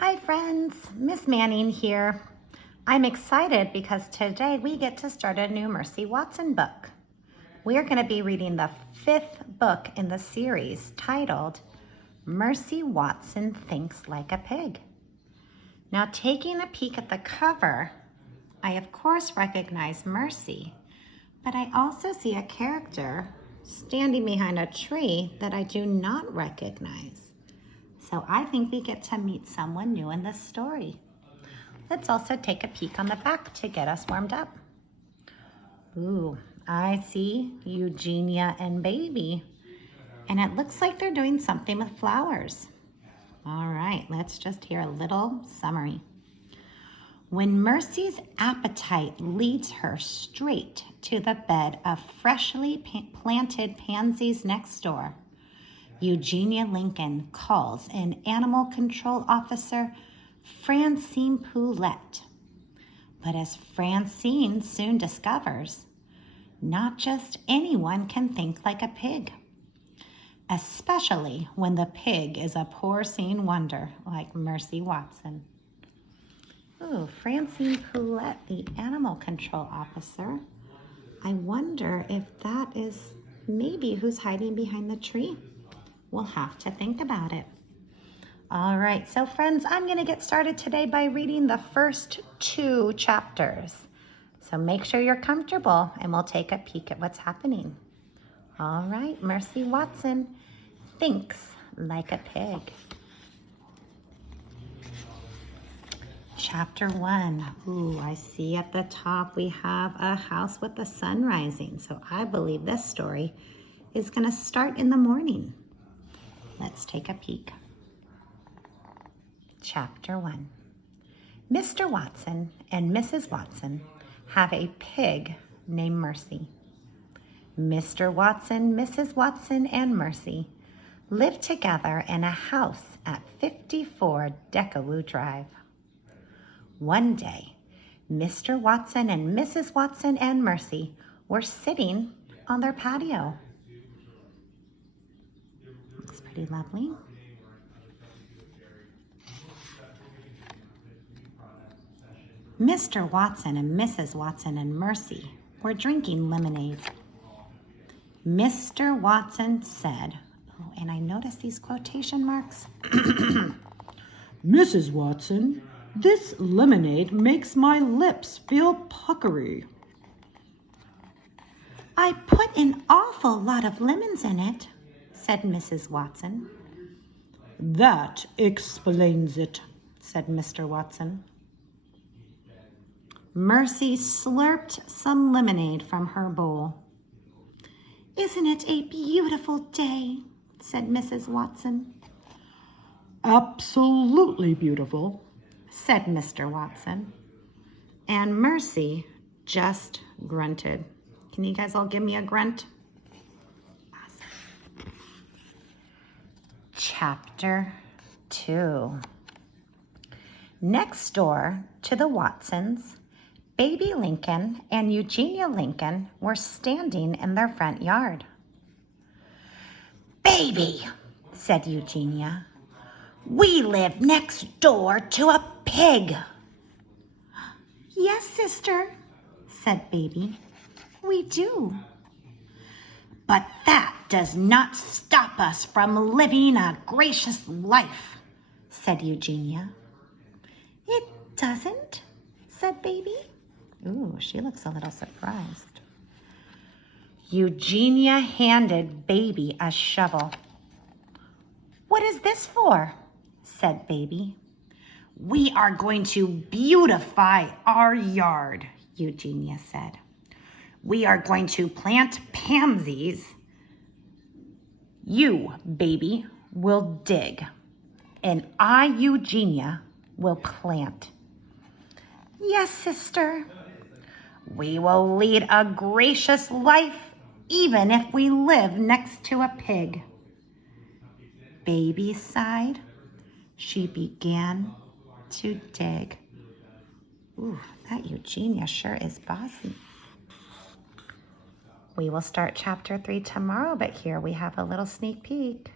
Hi friends, Miss Manning here. I'm excited because today we get to start a new Mercy Watson book. We're going to be reading the 5th book in the series titled Mercy Watson Thinks Like a Pig. Now, taking a peek at the cover, I of course recognize Mercy, but I also see a character standing behind a tree that I do not recognize. So I think we get to meet someone new in this story. Let's also take a peek on the back to get us warmed up. Ooh, I see Eugenia and Baby, and it looks like they're doing something with flowers. All right, let's just hear a little summary. When Mercy's appetite leads her straight to the bed of freshly planted pansies next door, Eugenia Lincoln calls in Animal Control Officer Francine Poulette. But as Francine soon discovers, not just anyone can think like a pig, especially when the pig is a porcine wonder like Mercy Watson. Ooh, Francine Poulette, the Animal Control Officer. I wonder if that is maybe who's hiding behind the tree. We'll have to think about it. All right, so friends, I'm going to get started today by reading the first 2 chapters. So make sure you're comfortable and we'll take a peek at what's happening. All right, Mercy Watson thinks like a pig. Chapter 1. Ooh, I see at the top we have a house with the sun rising. So I believe this story is going to start in the morning. Let's take a peek. Chapter 1. Mr. Watson and Mrs. Watson have a pig named Mercy. Mr. Watson, Mrs. Watson, and Mercy live together in a house at 54 Decawoo Drive. One day, Mr. Watson and Mrs. Watson and Mercy were sitting on their patio. Looks pretty lovely. Mr. Watson and Mrs. Watson and Mercy were drinking lemonade. Mr. Watson said, oh, and I noticed these quotation marks. Mrs. Watson, this lemonade makes my lips feel puckery. I put an awful lot of lemons in it, said Mrs. Watson. That explains it, said Mr. Watson. Mercy slurped some lemonade from her bowl. Isn't it a beautiful day, said Mrs. Watson. Absolutely beautiful, said Mr. Watson. And Mercy just grunted. Can you guys all give me a grunt? Awesome. Chapter 2. Next door to the Watsons, Baby Lincoln and Eugenia Lincoln were standing in their front yard. Baby, said Eugenia, we live next door to a pig. Yes, sister, said Baby, we do. But that does not stop us from living a gracious life, said Eugenia. It doesn't, said Baby. Ooh, she looks a little surprised. Eugenia handed Baby a shovel. What is this for? Said Baby. We are going to beautify our yard, Eugenia said. We are going to plant pansies. You, Baby, will dig, and I, Eugenia, will plant. Yes, sister. We will lead a gracious life, even if we live next to a pig. Baby sighed. She began to dig. Ooh, that Eugenia sure is bossy. We will start chapter 3 tomorrow, but here we have a little sneak peek.